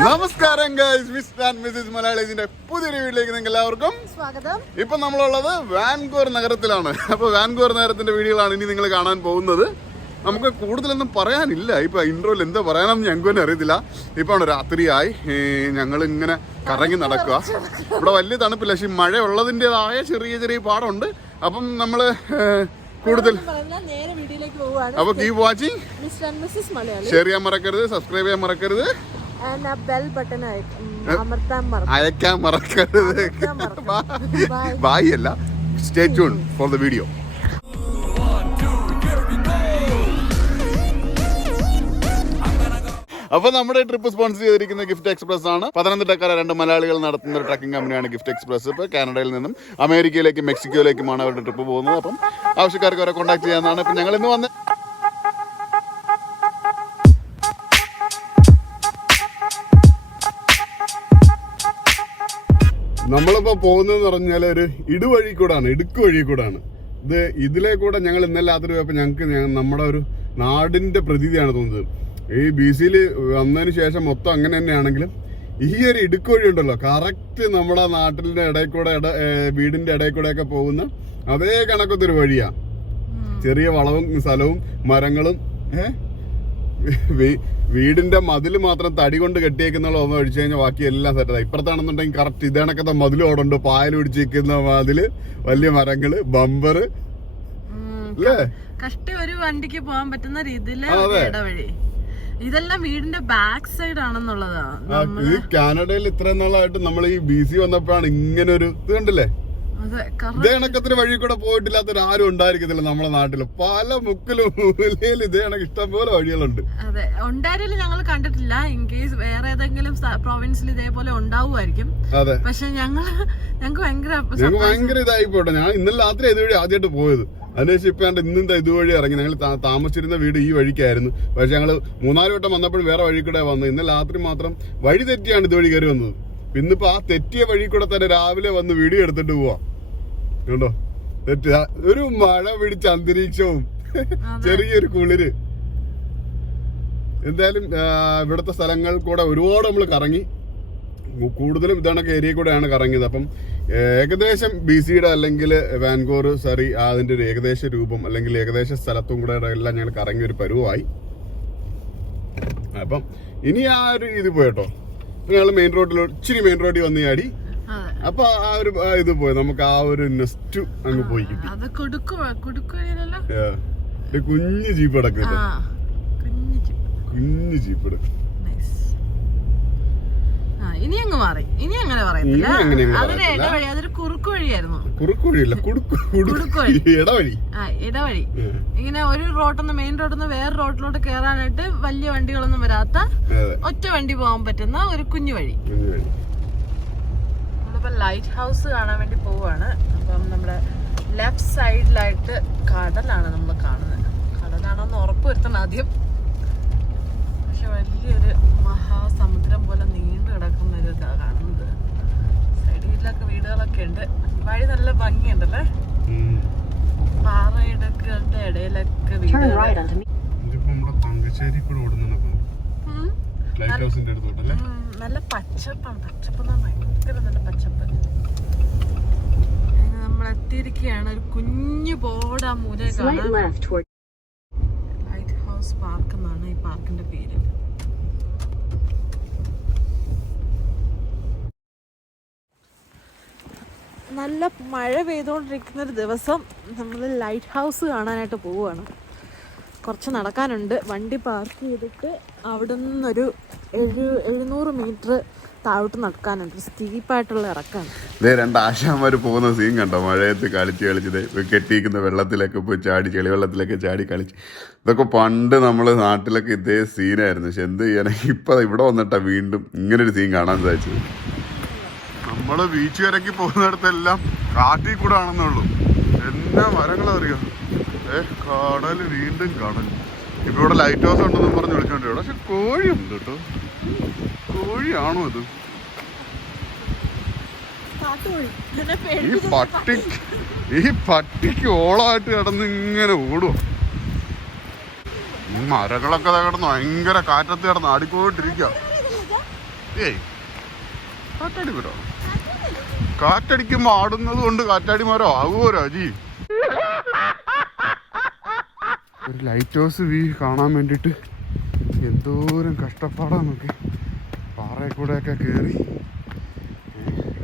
നമസ്കാരം guys mister and Mrs മലയാളീസിന്റെ പുതിയൊരു വീട്ടിലേക്ക് നിങ്ങൾക്ക് എല്ലാവർക്കും സ്വാഗതം. ഇപ്പൊ നമ്മളുള്ളത് വാൻകൂർ നഗരത്തിലാണ്. അപ്പൊ വാൻകൂർ നഗരത്തിന്റെ വീഡിയോകളാണ് ഇനി നിങ്ങൾ കാണാൻ പോകുന്നത്. നമുക്ക് കൂടുതലൊന്നും പറയാനില്ല. ഇപ്പൊ ഇൻട്രോയിൽ എന്താ പറയാനെന്ന് ഞങ്ങൾക്ക് തന്നെ അറിയത്തില്ല. ഇപ്പൊ രാത്രി രാത്രിയായി. ഞങ്ങൾ ഇങ്ങനെ കറങ്ങി നടക്കുക ഇവിടെ വലിയ തണുപ്പില്ല. പക്ഷെ മഴ ഉള്ളതിന്റെതായ ചെറിയ ചെറിയ പാടുണ്ട്. അപ്പം നമ്മൾ കൂടുതൽ അപ്പൊ കീപ് വാച്ചിങ് ഷെയർ ചെയ്യാൻ മറക്കരുത് സബ്സ്ക്രൈബ് ചെയ്യാൻ മറക്കരുത്. ബെൽ ബട്ടൺ അമർത്താൻ അയക്കാൻ മറക്കരുത്. ബായ്. അല്ല stay tune for the video അപ്പൊ നമ്മുടെ ട്രിപ്പ് സ്പോൺസർ ചെയ്തിരിക്കുന്ന ഗിഫ്റ്റ് എക്സ്പ്രസ് ആണ്. പത്തനംതിട്ടക്കാരെ രണ്ട് മലയാളികൾ നടത്തുന്ന ഒരു ട്രക്കിംഗ് കമ്പനിയാണ് ഗിഫ്റ്റ് എക്സ്പ്രസ് ഇപ്പൊ കാനഡയിൽ നിന്നും അമേരിക്കയിലേക്കും മെക്സിക്കോയിലേക്കുമാണ് അവരുടെ ട്രിപ്പ് പോകുന്നത്. അപ്പം ആവശ്യക്കാർക്ക് അവരെ കോൺടാക്ട് ചെയ്യാവുന്നതാണ്. ഇപ്പൊ ഞങ്ങൾ ഇന്ന് വന്ന് നമ്മളിപ്പോ പോകുന്നതെന്ന് പറഞ്ഞാൽ ഒരു ഇടുവഴി കൂടാണ് ഇടുക്ക് വഴി കൂടാണ് ഇത് ഇതിലെ കൂടെ ഞങ്ങൾ ഇന്നലെ രാത്രി പോയപ്പോൾ ഞങ്ങൾക്ക് നമ്മുടെ ഒരു നാടിന്റെ പ്രതീതിയാണ് തോന്നുന്നത് ഈ ബി സിയിൽ വന്നതിന് ശേഷം മൊത്തം അങ്ങനെ തന്നെയാണെങ്കിലും ഈ ഒരു ഇടുക്ക് വഴി ഉണ്ടല്ലോ കറക്റ്റ് നമ്മുടെ നാട്ടിലെ ഇടയിൽ കൂടെ ഇട വീടിന്റെ വീടിന്റെ ഇടയിൽ കൂടെ ഒക്കെ പോകുന്ന അതേ കണക്കത്തെ ഒരു വഴിയാ ചെറിയ വളവും സ്ഥലവും മരങ്ങളും ഏഹ് വീടിന്റെ മതിൽ മാത്രം തടി കൊണ്ട് കെട്ടിയേക്കുന്നുള്ള ഒന്ന് ഒഴിച്ചു കഴിഞ്ഞാൽ ബാക്കി എല്ലാം സെറ്റാണ് ഇപ്പുറത്താണെന്നുണ്ടെങ്കിൽ കറക്റ്റ് ഇതേണക്കത്തെ മതിൽ ഓടുണ്ട് പായൽ പിടിച്ചിരിക്കുന്ന മതിൽ വലിയ മരങ്ങൾ ബമ്പർ അല്ലേ? കഷ്ടി ഒരു വണ്ടിക്ക് പോകാൻ പറ്റുന്ന. ഇടവഴി. ഇതെല്ലാം വീടിന്റെ ബാക്ക് സൈഡ് ആണെന്നുള്ളതാ. ഇത് കാനഡയിൽ ഇത്രയും നാളായിട്ട് നമ്മൾ ഈ ബി സി വന്നപ്പോഴാണ് ഇങ്ങനെ ഒരു ഇത് കണ്ടില്ലേ. ഇതേ കണക്കത്തിന് വഴി കൂടെ പോയിട്ടില്ലാത്തൊരു ആരും ഉണ്ടായിരിക്കത്തില്ല നമ്മുടെ നാട്ടിൽ. പല മുക്കിലും മൂലയിലും ഇതേ കണക്ക് ഇഷ്ടംപോലെ വഴികളുണ്ട്. അതെ ഉണ്ടായാലും ഞങ്ങൾ കണ്ടിട്ടില്ല. ഇൻ കേസ് വേറെ ഏതെങ്കിലും പ്രൊവിൻസിൽ ഇതേപോലെ ഉണ്ടാവുമായിരിക്കും. അതെ. പക്ഷെ ഞങ്ങൾ ഞങ്ങക്ക് ഭയങ്കര ഞങ്ങൾക്ക് ഭയങ്കര ഇതായി പോട്ടെ ഞാൻ ഇന്നലെ രാത്രി ഇതുവഴി ആദ്യമായിട്ട് പോയത്. അതിനുശേഷം ഇപ്പൊ ഞാൻ ഇന്നിന്റെ ഇതുവഴി ഇറങ്ങി. ഞങ്ങൾ താമസിച്ചിരുന്ന വീട് ഈ വഴിക്കായിരുന്നു. പക്ഷെ ഞങ്ങൾ മൂന്നാൽ വട്ടം വന്നപ്പോഴും വേറെ വഴി കൂടെ വന്നു. ഇന്നലെ രാത്രി മാത്രം വഴി തെറ്റിയാണ് ഇതുവഴി കയറി വന്നത്. പിന്നിപ്പോ ആ തെറ്റിയ വഴി കൂടെ തന്നെ രാവിലെ വന്ന് വീഡിയോ എടുത്തിട്ട് പോവാ. കണ്ടോ? ഒരു മഴ പിടിച്ച അന്തരീക്ഷവും ചെറിയൊരു കുളിര്. എന്തായാലും ഇവിടുത്തെ സ്ഥലങ്ങൾ കൂടെ ഒരുപാട് നമ്മൾ കറങ്ങി. കൂടുതലും ഇതണക്ക് ഏരിയ കൂടെയാണ് കറങ്ങിയത്. അപ്പം ഏകദേശം ബി സിയുടെ അല്ലെങ്കിൽ വാൻകോർ സറി അതിന്റെ ഒരു ഏകദേശ രൂപം അല്ലെങ്കിൽ ഏകദേശ സ്ഥലത്തും കൂടെ എല്ലാം ഞങ്ങൾ കറങ്ങിയ ഒരു പരുവായി അപ്പം ഇനി ആ ഒരു ഇത് പോയിട്ടോ ഞങ്ങൾ മെയിൻ റോഡിൽ ഇച്ചിരി മെയിൻ റോഡിൽ വന്ന് ചാടി. അപ്പൊ ആ ഒരു ഇത് പോയി. നമുക്ക് ആ ഒരു നെസ്റ്റ് അങ്ങ് പോയി കിട്ടി. കുഞ്ഞു ജീപ്പ് കിടക്കില്ല കുഞ്ഞു. ജീപ്പ്. കിടക്കും. ഇനി അങ്ങ് മാറി. ഇനി അങ്ങനെ പറയത്തില്ല. അതൊരു. ഇടവഴി അതൊരു കുറുക്കു വഴിയായിരുന്നു കുറുക്കുവഴിയല്ല കുടുക്കു കുടുക്കുവഴി. ഇടവഴി. ആ ഇടവഴി. ഇങ്ങനെ ഒരു റോഡിന്ന് മെയിൻ റോഡിന്ന് വേറെ റോഡിലോട്ട് കേറാനായിട്ട് വലിയ വണ്ടികളൊന്നും വരാത്ത ഒറ്റ വണ്ടി പോകാൻ പറ്റുന്ന ഒരു കുഞ്ഞു വഴി. കുഞ്ഞു വഴി നമ്മളിപ്പോ ലൈറ്റ് ഹൗസ് കാണാൻ വേണ്ടി പോവുകയാണ് അപ്പം നമ്മുടെ ലെഫ്റ്റ് സൈഡിലായിട്ട് കടലാണ് നമ്മൾ കാണുന്നത്. കടലാണോന്ന് ഉറപ്പ് വരുത്തണം ആദ്യം. പക്ഷെ വലിയൊരു മഹാസമുദ്രം പോലെ നീണ്ടു കിടക്കുന്ന ഒരു ഇതാണ് കാണുന്നത്. സൈഡിലൊക്കെ വീടുകളൊക്കെ ഉണ്ട്. വഴി നല്ല ഭംഗിയുണ്ടല്ലേ. പാറയിടക്കുകളുടെ ഇടയിലൊക്കെ വീടുകൾ നമ്മുടെ കൂടെ. ലൈറ്റ് ഹൗസിന്റെ അടുത്തോട്ടല്ലേ? നല്ല പച്ചപ്പാണ്. പച്ചപ്പ് ഭയങ്കര നല്ല പച്ചപ്പ്. നമ്മൾ എത്തിയിരിക്കുകയാണ്. ഒരു കുഞ്ഞു ബോർഡ് ആ മൂല ലൈറ്റ് ഹൗസ് പാർക്ക് എന്നാണ് ഈ പാർക്കിന്റെ പേര്. നല്ല മഴ പെയ്തുകൊണ്ടിരിക്കുന്ന ഒരു ദിവസം നമ്മൾ ലൈറ്റ് ഹൗസ് കാണാനായിട്ട് പോവുകയാണ്. കുറച്ച് നടക്കാനുണ്ട്. വണ്ടി പാർക്ക് ചെയ്തിട്ട് അവിടെ നിന്നൊരു എഴു എഴുന്നൂറ് മീറ്റർ താഴോട്ട് നടക്കാനുണ്ട്. സ്റ്റീപ്പായിട്ടുള്ള ഇറക്കാണ്. ഇതേ രണ്ട് ആശാന്മാർ പോകുന്ന സീൻ കണ്ടോ? മഴയത്ത് കളിച്ച് കളിച്ചത് കെട്ടിയിരിക്കുന്ന വെള്ളത്തിലൊക്കെ പോയി ചാടി ചെളി വെള്ളത്തിലൊക്കെ ചാടി കളിച്ച്. ഇതൊക്കെ പണ്ട് നമ്മൾ നാട്ടിലൊക്കെ ഇതേ സീനായിരുന്നു പക്ഷെ എന്ത് ചെയ്യാനാ? ഇപ്പം ഇവിടെ വന്നിട്ടാ വീണ്ടും ഇങ്ങനൊരു സീൻ കാണാൻ സാധിച്ചത്. നമ്മൾ ബീച്ച് വരയ്ക്ക് പോകുന്നിടത്തെല്ലാം കാട്ടിൽ കൂടെ ആണെന്നുള്ളൂ എന്നാ മരങ്ങളറിയോ? ഏ കടൽ വീണ്ടും കടൽ ഇപ്പൊ ഇവിടെ ലൈറ്റ് ഹൗസ് ഉണ്ടെന്ന് പറഞ്ഞ് വിളിച്ചോണ്ട് ഇവിടെ. പക്ഷെ കോഴിയുണ്ട് കേട്ടോ. കോഴിയാണോ ഇത്? ഈ പട്ടി ഈ പട്ടിക്ക് ഓളായിട്ട് കിടന്ന് ഇങ്ങനെ ഓടുക മരങ്ങളൊക്കെ കിടന്ന് ഭയങ്കര കാറ്റത്ത് കിടന്ന് ആടിക്കോട്ടിരിക്കുക ഏയ് കാറ്റാടി മരോ? കാറ്റടിക്കുമ്പോ ആടുന്നത് കൊണ്ട് കാറ്റാടി മരോ? ആകുമോ രാജി? ഒരു ലൈറ്റ് ഹൗസ് വ്യൂ കാണാൻ വേണ്ടിയിട്ട് എന്തോരം കഷ്ടപ്പാടാ നമുക്ക് പാറയിൽ കൂടെയൊക്കെ കയറി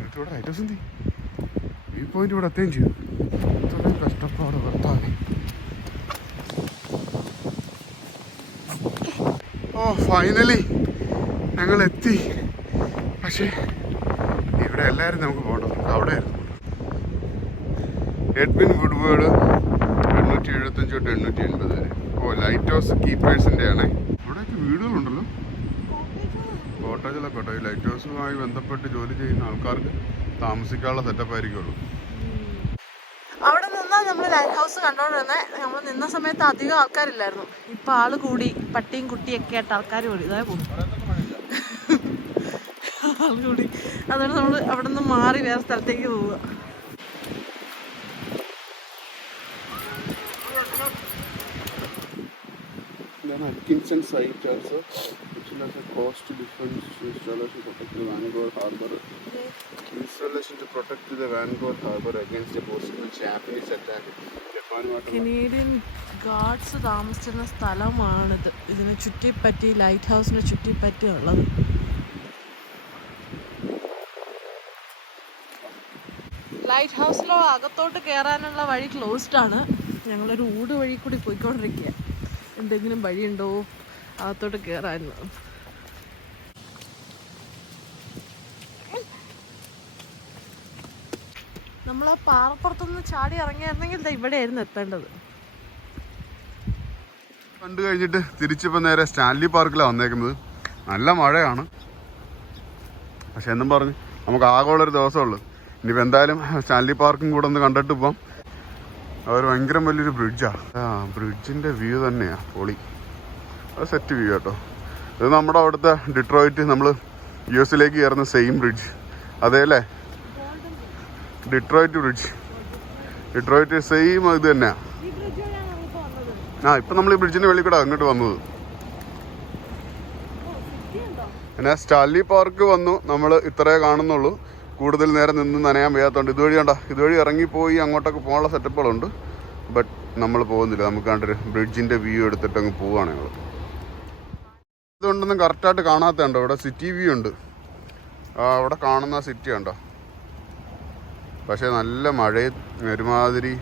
ഇവിടെ ലൈറ്റ് ഹൗസ് എന്തി? വ്യൂ പോയിന്റ് ഇവിടെ എത്തുകയും ചെയ്തു. എന്തോരം കഷ്ടപ്പാട് ഭർത്താവേ ഓ ഫൈനലി ഞങ്ങൾ എത്തി പക്ഷേ ഇവിടെ എല്ലാവരും നമുക്ക് പോകേണ്ടത് അവിടെ ആയിരുന്നു എഡ്വിൻ വുഡ്വേർഡ് എണ്ണൂറ്റി എഴുപത്തഞ്ച് തൊട്ട് എണ്ണൂറ്റി എൺപത് വരെ. ഓ ലൈറ്റ് ഹൗസ് കീപ്പേഴ്സിന്റെ ആണ് ഇവിടെയൊക്കെ വീടുകളുണ്ടല്ലോ. കോട്ടേജിലൊക്കെ കേട്ടോ. ഈ ലൈറ്റ് ഹൗസുമായി ബന്ധപ്പെട്ട് ജോലി ചെയ്യുന്ന ആൾക്കാർക്ക് താമസിക്കാനുള്ള സെറ്റപ്പ് ആയിരിക്കുള്ളൂ. അവിടെ നിന്നാ നമ്മൾ ലൈറ്റ് ഹൗസ് കണ്ടോണ്ടിരുന്നെ. നമ്മൾ നിന്ന സമയത്ത് അധികം ആൾക്കാരില്ലായിരുന്നു. ഇപ്പൊ ആൾ കൂടി പട്ടിയും കുട്ടിയൊക്കെ ആയിട്ട് ആൾക്കാർ കൂടി. ഇതായി പോകും ആൾ കൂടി. അതുകൊണ്ട് നമ്മൾ അവിടെ നിന്ന് മാറി വേറെ സ്ഥലത്തേക്ക് പോവുക. Cost difference installation to protect the Vanguard Harbour. Installation to protect the Vanguard Harbour against a possible Japanese attack. ജപ്പാനുമായിട്ടുള്ള കനേഡിയൻ ഗാർഡ്സ് താമസിച്ചിരുന്ന സ്ഥലമാണിത് ഇതിനെ ചുറ്റിപ്പറ്റി ലൈറ്റ് ഹൗസിനെ ചുറ്റിപ്പറ്റി ഉള്ളത് ലൈറ്റ് ഹൗസിലോ അകത്തോട്ട് കയറാനുള്ള വഴി ക്ലോസ്ഡ് ആണ് ഞങ്ങളൊരു ഊട് വഴി കൂടി പോയിക്കൊണ്ടിരിക്കുക എന്തെങ്കിലും വഴിയുണ്ടോ? അകത്തോട്ട് കയറാൻ നമ്മൾ ആ പാറപ്പുറത്തുനിന്ന് ചാടി ഇറങ്ങിയായിരുന്നെങ്കിൽ ഇവിടെ ഇവിടെയായിരുന്നു എത്തേണ്ടത്. കണ്ടു കഴിഞ്ഞിട്ട് തിരിച്ചിപ്പോൾ നേരെ സ്റ്റാൻലി പാർക്കിലാണ് വന്നേക്കുന്നത്. നല്ല മഴയാണ്. പക്ഷെ എന്നും പറഞ്ഞു നമുക്ക് ആകെ ഉള്ളൊരു ദിവസമുള്ളൂ ഇനിയിപ്പോൾ എന്തായാലും സ്റ്റാൻലി പാർക്കും കൂടെ ഒന്ന് കണ്ടിട്ട് പോവാം. അവർ ഭയങ്കര വലിയൊരു ബ്രിഡ്ജാണ് ആ. ബ്രിഡ്ജിന്റെ വ്യൂ തന്നെയാ പൊളി. അത് സെറ്റ് വ്യൂ കേട്ടോ ഇത് നമ്മുടെ അവിടുത്തെ ഡിട്രോയിറ്റ് നമ്മൾ യു എസിലേക്ക് കയറുന്ന സെയിം ബ്രിഡ്ജ് അതേ അല്ലേ? ഡിട്രോയിറ്റ് ബ്രിഡ്ജ് ഡിട്രോയിറ്റ് സെയിം ഇത് വന്നത് ആ ഇപ്പം നമ്മൾ ഈ ബ്രിഡ്ജിന്റെ വെളിയിൽ കൂടെ അങ്ങോട്ട് വന്നത്. പിന്നെ സ്റ്റാലി പാർക്ക് വന്നു. നമ്മൾ ഇത്രേ കാണുന്നുള്ളൂ. കൂടുതൽ നേരം നിന്ന് നനയാൻ വയ്യാത്തതുകൊണ്ട് ഇതുവഴി കണ്ട? ഇതുവഴി ഇറങ്ങിപ്പോയി അങ്ങോട്ടൊക്കെ പോകാനുള്ള സെറ്റപ്പുകളുണ്ട്. ബട്ട് നമ്മൾ പോകുന്നില്ല. നമുക്ക് കണ്ടൊരു ബ്രിഡ്ജിന്റെ വ്യൂ എടുത്തിട്ട് അങ്ങ് പോവുകയാണ് ഞങ്ങൾ ഇതുകൊണ്ടൊന്നും കറക്റ്റായിട്ട് കാണാത്തതുണ്ടോ ഇവിടെ സിറ്റി വ്യൂ ഉണ്ട്. അവിടെ കാണുന്ന സിറ്റി ഉണ്ടോ പക്ഷേ നല്ല മഴയും ഒരുമാതിരി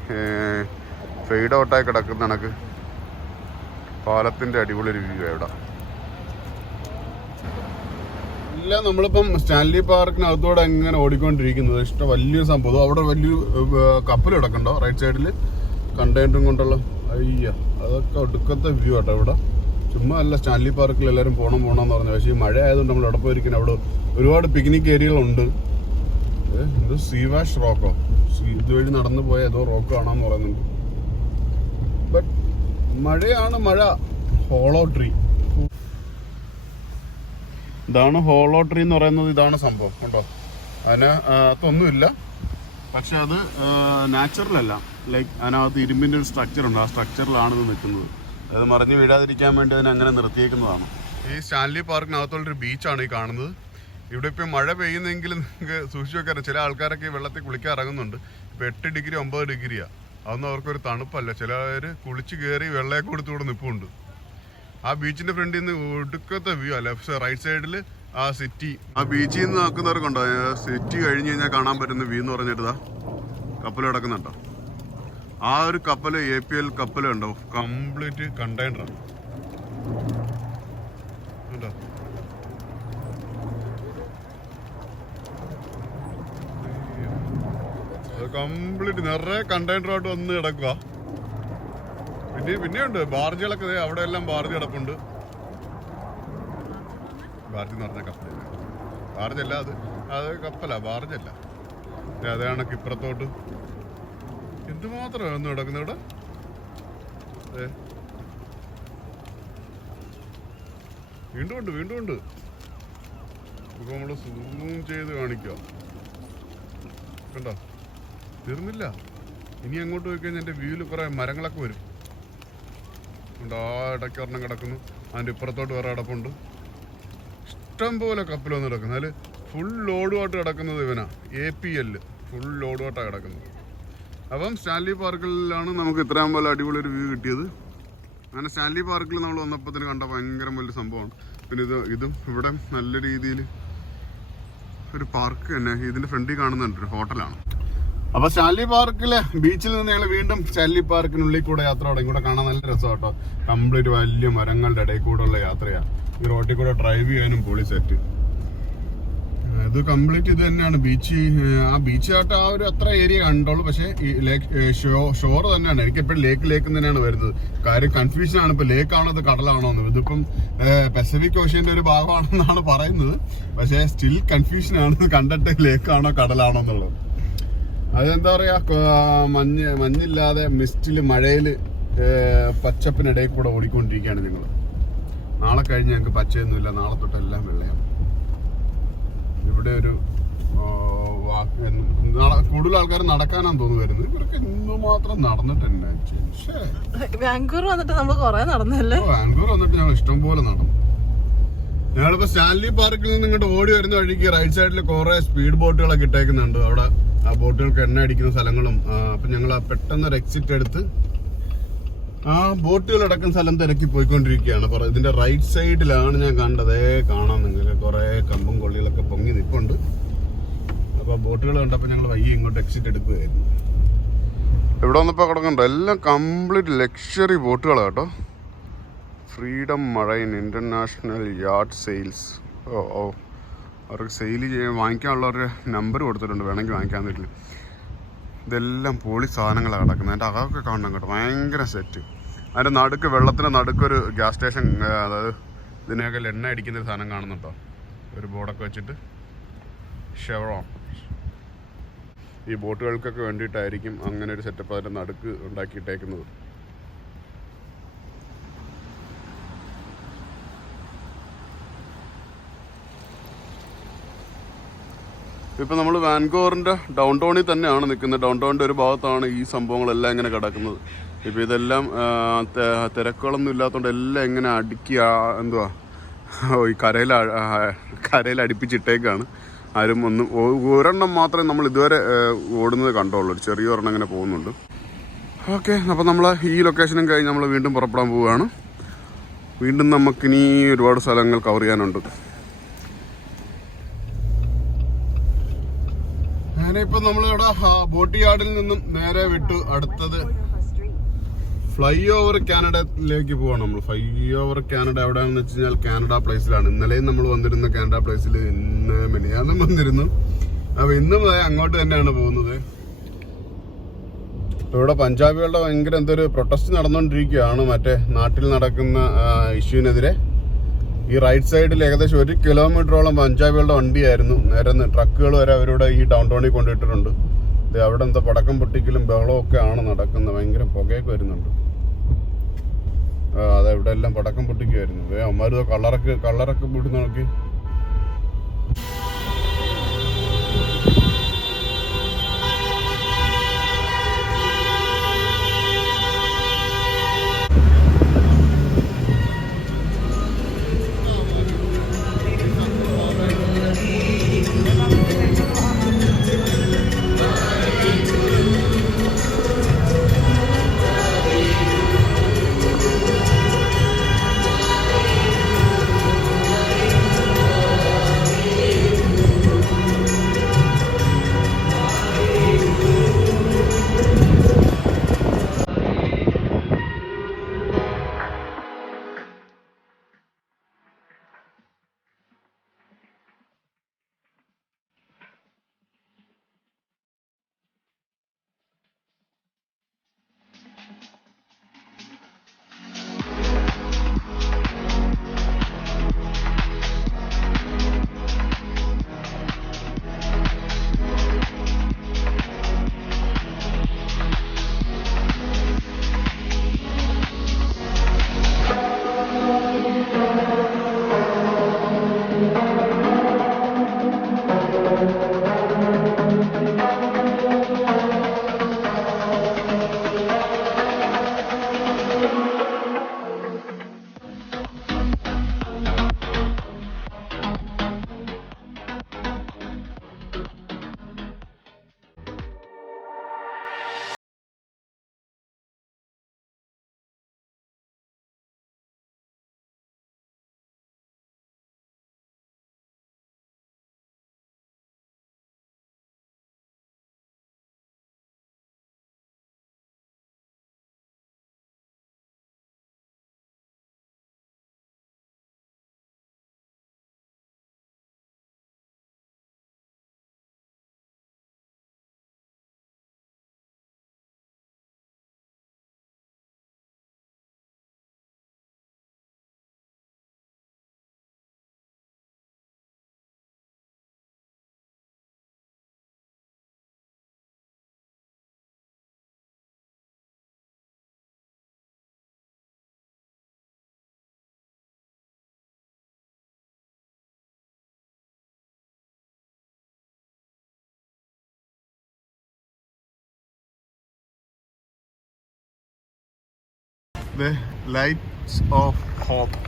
ഫെയ്ഡ് ഔട്ടായി കിടക്കുന്ന കണക്ക്. പാലത്തിന്റെ അടിപൊളി ഒരു വ്യൂ ഇവിടെ. ഇല്ല നമ്മളിപ്പം സ്റ്റാൻലി പാർക്കിനകത്തൂടെ എങ്ങനെ ഓടിക്കൊണ്ടിരിക്കുന്നത്. ഇഷ്ടം വലിയ സംഭവം. അവിടെ വലിയ കപ്പൽ കിടക്കണ്ടോ? റൈറ്റ് സൈഡിൽ കണ്ടെയ്നറും കൊണ്ടുള്ള അയ്യ അതൊക്കെ ഒടുക്കത്തെ വ്യൂ ആട്ടോ ഇവിടെ. ചുമ്മാ അല്ല സ്റ്റാൻലി പാർക്കിൽ എല്ലാവരും പോകണം പോകണം എന്ന് പറഞ്ഞു. പക്ഷേ ഈ മഴ ആയതുകൊണ്ട് നമ്മൾ അവിടെ പോയിരിക്കുന്നത് അവിടെ ഒരുപാട് പിക്നിക് ഏരിയകളുണ്ട് ഇത് സീവാഷ് റോക്കോ ഇതുവഴി നടന്നു പോയ ഏതോ റോക്ക് കാണാന്ന് പറയുന്നുണ്ട്. ബട്ട് മഴയാണ് മഴ. ഹോളോ ട്രീ ഇതാണ് ഹോളോ ട്രീ എന്ന് പറയുന്നത് ഇതാണ് സംഭവം കണ്ടോ? അതിന് അതൊന്നുമില്ല. പക്ഷെ അത് നാച്ചുറൽ അല്ല. ലൈക്ക് അതിനകത്ത് ഇരുമ്പിന്റെ ഒരു സ്ട്രക്ചർ ഉണ്ട്. ആ സ്ട്രക്ചറിലാണ് ഇത് നിൽക്കുന്നത്. അത് മറിഞ്ഞ് വീഴാതിരിക്കാൻ വേണ്ടി അതിനെ അങ്ങനെ നിർത്തിയേക്കുന്നതാണ്. ഈ സ്റ്റാൻലി പാർക്കിനകത്തുള്ളൊരു ബീച്ചാണ് ഈ കാണുന്നത്. ഇവിടെ ഇപ്പം മഴ പെയ്യുന്നെങ്കിൽ നിങ്ങൾക്ക് സൂക്ഷിച്ചു വെക്കാറ് ചില ആൾക്കാരൊക്കെ ഈ വെള്ളത്തിൽ കുളിക്കാൻ ഇറങ്ങുന്നുണ്ട്. ഇപ്പം എട്ട് ഡിഗ്രി ഒമ്പത് ഡിഗ്രിയാണ് അതൊന്നും അവർക്കൊരു തണുപ്പല്ല. ചിലർ കുളിച്ച് കയറി വെള്ളയൊക്കെ കൊടുത്തുകൂടെ നിൽപ്പുണ്ട് ആ ബീച്ചിന്റെ ഫ്രണ്ടിൽ നിന്ന് ഒടുക്കത്തെ വ്യൂ ആ ലെഫ്റ്റ് റൈറ്റ് സൈഡിൽ ആ സിറ്റി ആ ബീച്ചിൽ നിന്ന് നോക്കുന്നവർക്കുണ്ടോ സിറ്റി കഴിഞ്ഞ് കഴിഞ്ഞാൽ കാണാൻ പറ്റുന്ന വ്യൂ എന്ന് പറഞ്ഞിട്ട് കപ്പൽ കിടക്കുന്നുണ്ടോ ആ ഒരു കപ്പൽ എ പി എൽ കപ്പൽ ഉണ്ടോ കംപ്ലീറ്റ് കണ്ടെയ്നറാണ് കംപ്ലീറ്റ് നിറയെ കണ്ടെയ്നറായിട്ട് വന്ന് കിടക്കുക പിന്നെയുണ്ട് ബാർജികളൊക്കെ അവിടെ എല്ലാം ബാർജ് കിടപ്പുണ്ട്. ബാർജ് എന്ന് പറഞ്ഞ കപ്പൽ ബാർജല്ല അത് അത് കപ്പല ബാർജല്ല അതാണ് ഇപ്പുറത്തോട്ട് എന്തുമാത്രം ഒന്ന് കിടക്കുന്നത് ഇവിടെ? വീണ്ടും ഉണ്ട് വീണ്ടും ഉണ്ട്. ഇപ്പൊ നമ്മൾ സൂം ചെയ്ത് കാണിക്കാം. കണ്ടോ? തീർന്നില്ല. ഇനി അങ്ങോട്ട് പോയി കഴിഞ്ഞാൽ എന്റെ വ്യൂവിൽ കുറെ മരങ്ങളൊക്കെ വരും. ഉണ്ട്? ആ ഇടയ്ക്ക് ഒരെണ്ണം കിടക്കുന്നു. അതിന്റെ ഇപ്പുറത്തോട്ട് വേറെ കിടപ്പുണ്ട് ഇഷ്ടംപോലെ കപ്പൽ വന്ന് കിടക്കുന്നത് അതിൽ ഫുൾ ലോഡുമായിട്ട് കിടക്കുന്നത് ഇവനാ. എ പി എല്ല് ഫുൾ ലോഡുമായിട്ടാണ് കിടക്കുന്നത്. അപ്പം സ്റ്റാൻലി പാർക്കിലാണ് നമുക്ക് ഇത്രയും പോലെ അടിപൊളി ഒരു വ്യൂ കിട്ടിയത്. അങ്ങനെ സ്റ്റാൻലി പാർക്കിൽ നമ്മൾ വന്നപ്പോൾ കണ്ട ഭയങ്കര വലിയ സംഭവമാണ്. പിന്നെ ഇത് ഇതും ഇവിടെ നല്ല രീതിയിൽ ഒരു പാർക്ക് തന്നെ. ഇതിന്റെ ഫ്രണ്ടിൽ കാണുന്നുണ്ട് ഒരു ഹോട്ടലാണ് അപ്പൊ സ്റ്റാൻലി പാർക്കിലെ ബീച്ചിൽ നിന്ന് ഞങ്ങൾ വീണ്ടും സ്റ്റാൻലി പാർക്കിനുള്ളിൽ കൂടെ യാത്ര തുടങ്ങി. കൂടെ കാണാൻ നല്ല രസം കേട്ടോ. കംപ്ലീറ്റ് വലിയ മരങ്ങളുടെ ഇടയിൽ കൂടെ ഉള്ള യാത്രയാണ് ഈ റോട്ടിൽ കൂടെ ഡ്രൈവ് ചെയ്യാനും പൊളി സെറ്റ് ഇത് കംപ്ലീറ്റ് ഇത് തന്നെയാണ്. ബീച്ച് ആ ബീച്ച് ആയിട്ട് ആ ഒരു അത്ര ഏരിയ കണ്ടോളൂ പക്ഷേ ഈ ലേക്ക് ഷോർ തന്നെയാണ്. എനിക്ക് എപ്പോഴും ലേക്ക് ലേക്ക് തന്നെയാണ് വരുന്നത്. കാര്യം കൺഫ്യൂഷൻ ആണ്. ഇപ്പൊ ലേക്ക് ആണോ ഇത് കടലാണോ എന്ന്. ഇതിപ്പം പെസഫിക് ഓഷ്യന്റെ ഒരു ഭാഗമാണെന്നാണ് പറയുന്നത്. പക്ഷേ സ്റ്റിൽ കൺഫ്യൂഷൻ ആണ്. കണ്ടിട്ട് ലേക്ക് ആണോ കടലാണോ എന്നുള്ളത്. അതെന്താ പറയാ കൊ- മഞ്ഞ് മഞ്ഞില്ലാതെ മിസ്റ്റിൽ മഴയിൽ പച്ചപ്പിനിടയിൽ കൂടെ ഓടിക്കൊണ്ടിരിക്കുകയാണ് നിങ്ങൾ നാളെ കഴിഞ്ഞ് ഞങ്ങൾക്ക് പച്ചയൊന്നുമില്ല നാളെ തൊട്ട് എല്ലാം വെള്ളയാണ്. ഇവിടെ ഒരു കൂടുതൽ ആൾക്കാർ നടക്കാനാണ് തോന്നുന്നു വരുന്നത്. ഇവരൊക്കെ ഇന്ന് മാത്രം നടന്നിട്ട് ബാംഗ്ലൂർ വന്നിട്ട് നമ്മൾ കുറെ നടന്നല്ലേ ബാംഗ്ലൂർ വന്നിട്ട് ഞങ്ങൾ ഇഷ്ടം പോലെ നടന്നു. ഞങ്ങളിപ്പോ സ്റ്റാൻലി പാർക്കിൽ നിന്ന് ഇങ്ങോട്ട് ഓടി വരുന്ന വഴിക്ക് റൈറ്റ് സൈഡിൽ കുറെ സ്പീഡ് ബോട്ടുകളൊക്കെ ഇട്ടേക്കുന്നുണ്ട്. അവിടെ ആ ബോട്ടുകൾക്ക് എണ്ണ അടിക്കുന്ന സ്ഥലങ്ങളും അപ്പം ഞങ്ങൾ ആ പെട്ടെന്ന് ഒരു എക്സിറ്റ് എടുത്ത് ആ ബോട്ടുകൾ അടക്കുന്ന സ്ഥലം തിരക്കി പോയിക്കൊണ്ടിരിക്കുകയാണ്. ഇതിന്റെ റൈറ്റ് സൈഡിലാണ് ഞാൻ കണ്ടത്. കാണാൻ കാണാം നിങ്ങൾ കുറേ കമ്പും കൊള്ളികളൊക്കെ പൊങ്ങി നിൽപ്പുണ്ട് അപ്പോൾ ബോട്ടുകൾ കണ്ടപ്പോൾ ഞങ്ങൾ വയ്യ ഇങ്ങോട്ട് എക്സിറ്റ് എടുക്കുകയായിരുന്നു. ഇവിടെ വന്നപ്പോൾ കിടക്കണ്ടോ എല്ലാം കംപ്ലീറ്റ് ലക്ഷറി ബോട്ടുകളാണ് കേട്ടോ. Freedom Marine International yard sales ഓ ഓ. അവർക്ക് സെയിൽ ചെയ്യാൻ വാങ്ങിക്കാനുള്ളവരുടെ നമ്പർ കൊടുത്തിട്ടുണ്ട് വേണമെങ്കിൽ വാങ്ങിക്കാൻ വേണ്ടി ഇതെല്ലാം പൊളി സാധനങ്ങളാണ് കിടക്കുന്നത്. എന്റെ അകമൊക്കെ കാണണം കേട്ടോ. ഭയങ്കര സെറ്റ് അതിന്റെ നടുക്ക് വെള്ളത്തിന്റെ നടുക്കൊരു ഗ്യാസ് സ്റ്റേഷൻ അതായത് ഇതിനൊക്കെ എണ്ണ അടിക്കുന്ന ഒരു സാധനം കാണുന്നുണ്ടോ ഒരു ബോർഡൊക്കെ വെച്ചിട്ട് ഷെവറോൺ ഈ ബോട്ടുകൾക്കൊക്കെ വേണ്ടിയിട്ടായിരിക്കും അങ്ങനെ ഒരു സെറ്റപ്പ് അതിന്റെ നടുക്ക് ഉണ്ടാക്കിയിട്ടേക്കുന്നത്. ഇപ്പം നമ്മൾ വാൻകോറിന്റെ ഡൗൺ ടൗണിൽ തന്നെയാണ് നിൽക്കുന്നത്. ഡൗൺ ടൗണിന്റെ ഒരു ഭാഗത്താണ് ഈ സംഭവങ്ങളെല്ലാം ഇങ്ങനെ കിടക്കുന്നത്. ഇപ്പം ഇതെല്ലാം തിരക്കുകളൊന്നും ഇല്ലാത്തതുകൊണ്ട് എല്ലാം എങ്ങനെ അടുക്കി എന്തുവാ ഈ കരയിൽ കരയിൽ അടുപ്പിച്ചിട്ടേക്കാണ്. ആരും ഒന്നും ഒരെണ്ണം മാത്രമേ നമ്മൾ ഇതുവരെ ഓടുന്നത് കണ്ടുള്ളൂ. ഒരു ചെറിയ ഒരെണ്ണം ഇങ്ങനെ പോകുന്നുണ്ട്. ഓക്കെ അപ്പോൾ നമ്മൾ ഈ ലൊക്കേഷനും കഴിഞ്ഞ് നമ്മൾ വീണ്ടും പുറപ്പെടാൻ പോവുകയാണ്. വീണ്ടും നമുക്കിനി ഒരുപാട് സ്ഥലങ്ങൾ കവർ ചെയ്യാനുണ്ട്. ഇപ്പൊ നമ്മളിവിടെ ബോട്ട് യാർഡിൽ നിന്നും നേരെ വിട്ടു അടുത്തത് ഫ്ലൈ ഓവർ കാനഡയിലേക്ക് പോവാണ് നമ്മൾ ഫ്ലൈ ഓവർ കാനഡ എവിടെയാണെന്ന് വെച്ച് കഴിഞ്ഞാൽ കാനഡ പ്ലേസിലാണ്. ഇന്നലെയും നമ്മൾ വന്നിരുന്ന കാനഡ പ്ലേസിൽ ഇന്ന് മിനിയാന്നും വന്നിരുന്നു. അപ്പൊ ഇന്നും അങ്ങോട്ട് തന്നെയാണ് പോകുന്നത്. ഇപ്പൊ ഇവിടെ പഞ്ചാബികളുടെ ഭയങ്കര എന്തൊരു പ്രൊട്ടസ്റ്റ് നടന്നുകൊണ്ടിരിക്കുകയാണ് മറ്റേ നാട്ടിൽ നടക്കുന്ന ഇഷ്യൂവിനെതിരെ ഈ റൈറ്റ് സൈഡിൽ ഏകദേശം ഒരു കിലോമീറ്ററോളം പഞ്ചാബികളുടെ വണ്ടിയായിരുന്നു. നേരെ ട്രക്കുകൾ വരെ അവരുടെ ഈ ഡൗൺ ടൗണിൽ കൊണ്ടിട്ടിട്ടുണ്ട്. ഇത് അവിടെ എന്താ പടക്കം പൊട്ടിക്കലും ബഹളവും ഒക്കെ ആണ് നടക്കുന്നത്. ഭയങ്കര പുകയൊക്കെ വരുന്നുണ്ട്. അതെ ഇവിടെ എല്ലാം പടക്കം പൊട്ടിക്കുമായിരുന്നു ഏ കള്ളറൊക്കെ കളറൊക്കെ വിട്ട് നോക്കി. ലൈറ്റ്സ് ഓഫ് ഹോപ്പ്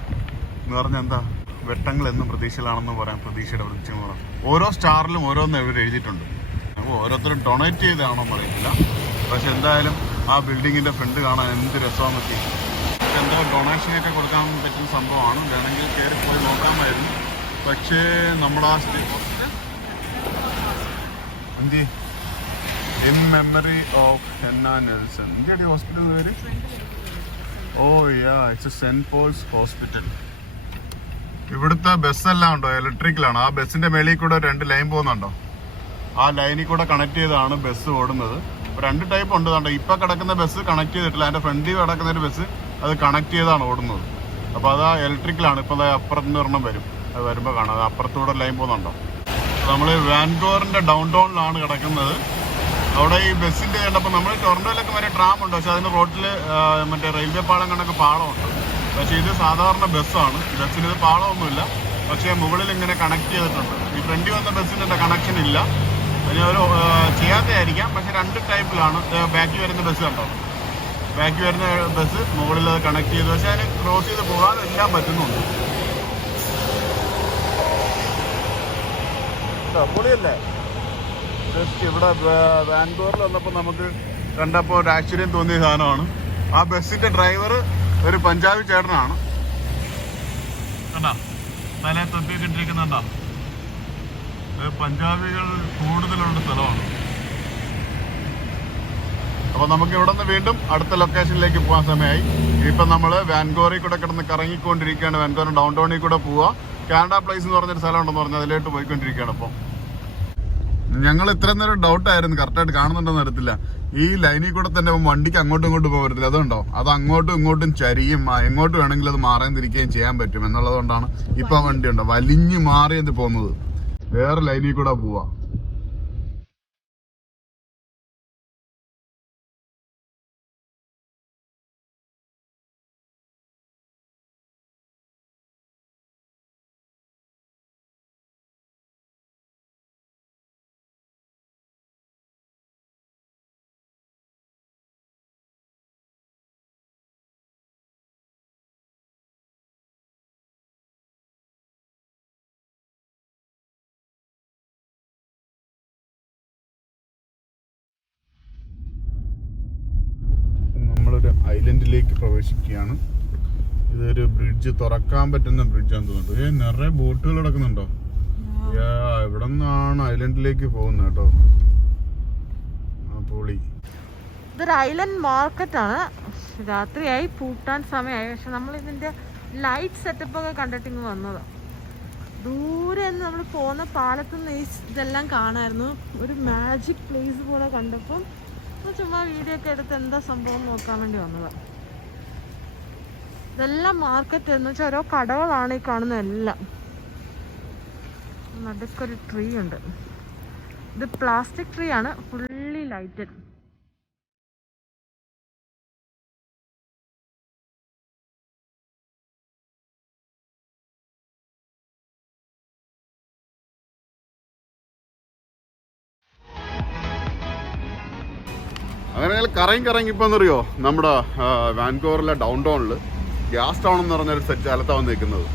എന്ന് പറഞ്ഞാൽ എന്താ? വെട്ടങ്ങൾ എന്നും പ്രതീക്ഷയിലാണെന്ന് പറയാം പ്രതീക്ഷയുടെ പ്രതീക്ഷ എന്ന് പറയാം. ഓരോ സ്റ്റാറിലും ഓരോന്ന് ഇവർ എഴുതിയിട്ടുണ്ട്. അപ്പോൾ ഓരോരുത്തരും ഡൊണേറ്റ് ചെയ്താണോ പറയുന്നില്ല പക്ഷെ എന്തായാലും ആ ബിൽഡിങ്ങിന്റെ ഫ്രണ്ട് കാണാൻ എന്ത് രസമാണെന്നൊക്കെ എന്തോ ഡൊണേഷനൊക്കെ കൊടുക്കാൻ പറ്റുന്ന സംഭവമാണ്. വേണമെങ്കിൽ കയറി പോയി നോക്കാമായിരുന്നു. പക്ഷേ നമ്മുടെ ആ എന്തി? In memory of Henna Nelson ഇന്ത്യയുടെ ഹോസ്പിറ്റൽ പേര്? ഓ yeah it's saint Paul's hospital ഇവിടുത്തെ ബസ്സെല്ലാം ഉണ്ടോ? ഇലക്ട്രിക്കലാണ് ആ ബസ്സിന്റെ മേളിൽ കൂടെ രണ്ട് ലൈൻ പോകുന്നുണ്ടോ? ആ ലൈനിൽ കൂടെ കണക്ട് ചെയ്താണ് ബസ് ഓടുന്നത്. രണ്ട് ടൈപ്പ് ഉണ്ട് കണ്ടോ? ഇപ്പൊ കിടക്കുന്ന ബസ് കണക്ട് ചെയ്തിട്ടില്ല. അതിന്റെ ഫ്രണ്ടിൽ കിടക്കുന്ന ഒരു ബസ് അത് കണക്ട് ചെയ്താണ് ഓടുന്നത്. അപ്പൊ അത് ഇലക്ട്രിക്കലാണ് ഇപ്പൊ അപ്പുറത്ത് നിന്ന് ഒരെണ്ണം വരും. അത് വരുമ്പോൾ കാണാം. അത് അപ്പുറത്തൂടെ ലൈൻ പോകുന്നുണ്ടോ? നമ്മൾ വാൻകോറിന്റെ ഡൗൺ ടൗണിലാണ് കിടക്കുന്നത്. അവിടെ ഈ ബസ്സിന്റെ കണ്ടപ്പോൾ നമ്മൾ ടൊറന്റോയിലൊക്കെ വരെ ട്രാം ഉണ്ട്. പക്ഷെ അതിന് റോഡിൽ മറ്റേ റെയിൽവേ പാളം കണക്ക് പാളമുണ്ട്. പക്ഷെ ഇത് സാധാരണ ബസ്സാണ്. ബസ്സിന് ഇത് പാളമൊന്നുമില്ല. പക്ഷേ മുകളിൽ ഇങ്ങനെ കണക്ട് ചെയ്തിട്ടുണ്ട്. ഈ ഫ്രണ്ടിൽ വന്ന ബസ്സിന് കണക്ഷൻ ഇല്ല. ഇനി ഒരു ചെയ്യാത്തതായിരിക്കാം പക്ഷെ രണ്ട് ടൈപ്പിലാണ് ബാക്കി വരുന്ന ബസ് കണ്ടോ? ബാക്കി വരുന്ന ബസ് മുകളിൽ അത് കണക്ട് ചെയ്തു. പക്ഷെ അതിന് ക്രോസ് ചെയ്ത് പോകാൻ എല്ലാം പറ്റുന്നുണ്ട്. പൊളിയല്ലേ? ജസ്റ്റ് ഇവിടെ ബാംഗ്ലൂരിൽ വന്നപ്പോൾ നമുക്ക് കണ്ടപ്പോൾ ഒരു ആശ്ചര്യം തോന്നിയ സാധനമാണ്. ആ ബസ്സിന്റെ ഡ്രൈവർ ഒരു പഞ്ചാബി ചേട്ടനാണ്. കണ്ടാ? തലേ പഞ്ചാബികൾ കൂടുതലുള്ള സ്ഥലമാണ്. അപ്പൊ നമുക്ക് ഇവിടെ നിന്ന് വീണ്ടും അടുത്ത ലൊക്കേഷനിലേക്ക് പോകാൻ സമയമായി. ഇപ്പൊ നമ്മൾ വാൻഗോറിൽ കൂടെ കിടന്ന് കറങ്ങിക്കൊണ്ടിരിക്കുകയാണ്. വാൻഗോറിന് ഡൗൺ ടൗണിൽ കൂടെ പോവാ. കാനഡ പ്ലേസ് എന്ന് പറഞ്ഞൊരു സ്ഥലം ഉണ്ടെന്ന് പറഞ്ഞാൽ അതിലോട്ട് പോയിക്കൊണ്ടിരിക്കുകയാണ് അപ്പോൾ ഞങ്ങൾ ഇത്ര നേരം ഡൗട്ട് ആയിരുന്നു. കറക്റ്റായിട്ട് കാണുന്നുണ്ടെന്ന് അറിയത്തില്ല. ഈ ലൈനിൽ കൂടെ തന്നെ വണ്ടിക്ക് അങ്ങോട്ടും ഇങ്ങോട്ടും പറ്റത്തില്ല. അതുണ്ടോ അത് അങ്ങോട്ടും ഇങ്ങോട്ടും ചരിയും എങ്ങോട്ട് വേണമെങ്കിലും അത് മാറാൻ തിരിക്കുകയും ചെയ്യാൻ പറ്റും എന്നുള്ളതുകൊണ്ടാണ് ഇപ്പൊ വണ്ടി ഉണ്ടോ വലിഞ്ഞു മാറിയത് പോകുന്നത്. വേറെ ലൈനിൽ കൂടെ പോവാ. നമ്മളൊരു ഐലൻഡിലേക്ക് പ്രവേശിക്കുകയാണ്. ഇതൊരു ബ്രിഡ്ജ് തുറക്കാൻ പറ്റുന്ന ബ്രിഡ്ജാന്ന് തോന്നുന്നു. ഏ നിറയെ ബോട്ടുകൾ കിടക്കുന്നുണ്ടോ? ഇവിടെ നിന്നാണ് ഐലൻഡിലേക്ക് പോകുന്നത് കേട്ടോ? പൊളി. ഇതൊരു ഐലൻഡ് മാർക്കറ്റ് ആണ് രാത്രിയായി പൂട്ടാൻ സമയമായി. പക്ഷെ നമ്മൾ ഇതിന്റെ ലൈറ്റ് സെറ്റപ്പ് ഒക്കെ കണ്ടിട്ട് ഇങ്ങ് വന്നത്. ദൂരെ നിന്ന് നമ്മൾ പോകുന്ന പാലത്തുനിന്ന് ഇതെല്ലാം കാണായിരുന്നു. ഒരു മാജിക് പ്ലേസ് പോലെ കണ്ടപ്പം ഒന്ന് ചുമ്മാ വീഡിയോ ഒക്കെ എടുത്ത് എന്താ സംഭവം നോക്കാൻ വേണ്ടി വന്നതാണ് ഇതെല്ലാം മാർക്കറ്റ് എന്ന് വെച്ചാൽ ഓരോ കടകളാണ് ഈ കാണുന്ന എല്ലാം. നടുക്കൊരു ട്രീ ഉണ്ട്. ഇത് പ്ലാസ്റ്റിക് ട്രീ ആണ്. ഫുള്ളി ലൈറ്റഡ് അങ്ങനെ ഞങ്ങൾ കറങ്ങി കറങ്ങി ഇപ്പം എന്നറിയോ? നമ്മുടെ വാൻകോറിലെ ഡൗൺ ടൗണിൽ ഗ്യാസ് ടൗൺ എന്ന് പറഞ്ഞൊരു സ്ഥലത്താണ് നിൽക്കുന്നത്.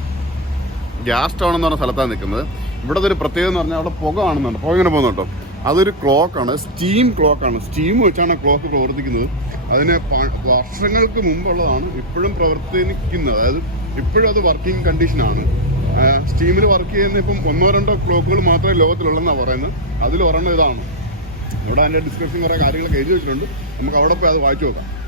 ഗ്യാസ് ടൗൺ എന്ന് പറഞ്ഞ സ്ഥലത്താണ് നിൽക്കുന്നത്. ഇവിടുത്തെ ഒരു പ്രത്യേകത എന്ന് പറഞ്ഞാൽ അവിടെ പുക കാണുന്നുണ്ട്. പുക ഇങ്ങനെ പോകുന്നുണ്ടോ അതൊരു ക്ലോക്കാണ് സ്റ്റീം ക്ലോക്കാണ് സ്റ്റീം വെച്ചാണ് ക്ലോക്ക് പ്രവർത്തിക്കുന്നത്. അതിന് വർഷങ്ങൾക്ക് മുമ്പുള്ളതാണ് ഇപ്പോഴും പ്രവർത്തിക്കുന്നത്. അതായത് ഇപ്പോഴും അത് വർക്കിംഗ് കണ്ടീഷനാണ് സ്റ്റീമിൽ വർക്ക് ചെയ്യുന്ന ഇപ്പം ഒന്നോ രണ്ടോ ക്ലോക്കുകൾ മാത്രമേ ലോകത്തിലുള്ളതെന്നാണ് പറയുന്നത്. അതിൽ ഒരെണ്ണം ഇതാണ്. ഇവിടെ അതിന്റെ ഡിസ്ക്രിപ്ഷൻ കുറേ കാര്യങ്ങളൊക്കെ എഴുതി വെച്ചിട്ടുണ്ട്. നമുക്ക് അവിടെ പോയി അത് വായിച്ചു നോക്കാം.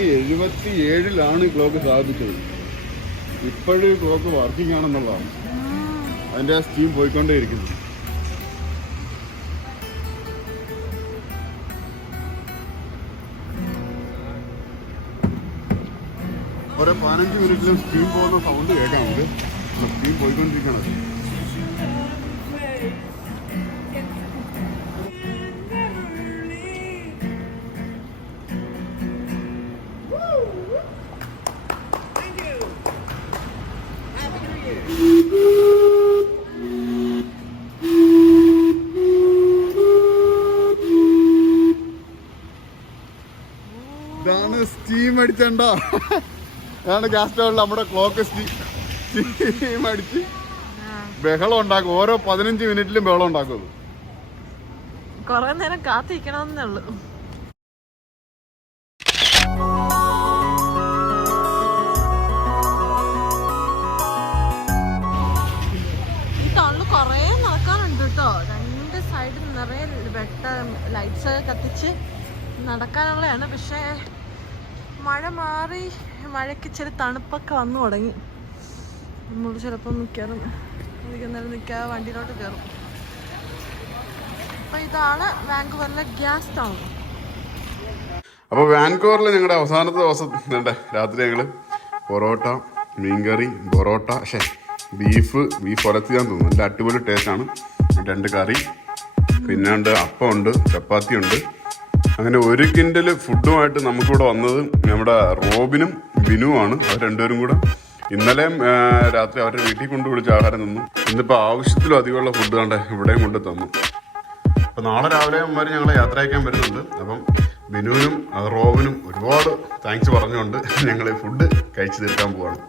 തൊള്ളായിരത്തി എഴുപത്തി ഏഴിലാണ് ഈ ക്ലോക്ക് സ്ഥാപിച്ചത്. ഇപ്പോഴും ക്ലോക്ക് വർക്കിംഗ് ആണെന്നുള്ളതാണ്. അതിന്റെ ആ സ്റ്റീം പോയിക്കൊണ്ടേയിരിക്കുന്നു. ഓരോ പതിനഞ്ച് മിനിറ്റിലും സ്റ്റീം പോകുന്ന സൗണ്ട് കേൾക്കാം നമുക്ക് സ്റ്റീം പോയിക്കൊണ്ടിരിക്കണം സ്റ്റീം അതാണ് ഗ്യാസ് സ്റ്റൗവിൽ നമ്മുടെ ക്ലോക്ക് സ്റ്റീം അടിച്ച് ബഹളം ഉണ്ടാക്കും. ഓരോ പതിനഞ്ച് മിനിറ്റിലും ബഹളം ഉണ്ടാക്കും കൊറേ നേരം കാത്തിരിക്കണമെന്നേ ഉള്ളൂ. ഈ കുറേ രണ്ട് സൈഡിൽ നിറയെ വെട്ട ലൈറ്റ്സ് കത്തിച്ച് നടക്കാനുള്ളതാണ്. പക്ഷേ മഴ മാറി മഴയ്ക്ക് ഇച്ചിരി തണുപ്പൊക്കെ വന്നു തുടങ്ങി. നമ്മൾ ചിലപ്പോൾ മിക്കവാറും അധികം നേരം നിൽക്കാതെ വണ്ടിയിലോട്ട് കയറും. അപ്പം ഇതാണ് വാങ്കൂവറിലെ ഗ്യാസ് ടൗൺ. അപ്പോൾ വാൻകോറിൽ ഞങ്ങളുടെ അവസാനത്തെ ദിവസം ഉണ്ട് രാത്രി ഞങ്ങൾ പൊറോട്ട മീൻകറി പൊറോട്ട ഷേ ബീഫ് ബീഫ് ഉലത്തിയാന്ന് തോന്നുന്നു. നല്ല അടിപൊളി ടേസ്റ്റാണ് രണ്ട് കറി പിന്നെ ഉണ്ട് അപ്പമുണ്ട് ചപ്പാത്തിയുണ്ട്. അങ്ങനെ ഒരു കിൻഡൽ ഫുഡുമായിട്ട് നമുക്കിവിടെ വന്നത് നമ്മുടെ റോബിനും ബിനുവാണ് അവർ രണ്ടുപേരും കൂടെ. ഇന്നലെയും രാത്രി അവരുടെ വീട്ടിൽ കൊണ്ട് വിളിച്ച് ആഹാരം തന്നു. ഇന്നിപ്പോൾ ആവശ്യത്തിലും അധികമുള്ള ഫുഡ് കണ്ടേ ഇവിടെയും കൊണ്ട് തന്നു. അപ്പോൾ നാളെ രാവിലെ അമ്മമാർ ഞങ്ങളെ യാത്ര അയക്കാൻ വരുന്നുണ്ട്. അപ്പം ബിനുവിനും റോബിനും ഒരുപാട് താങ്ക്സ് പറഞ്ഞുകൊണ്ട് ഞങ്ങൾ ഫുഡ് കഴിച്ചു തീർക്കാൻ പോവാണ്.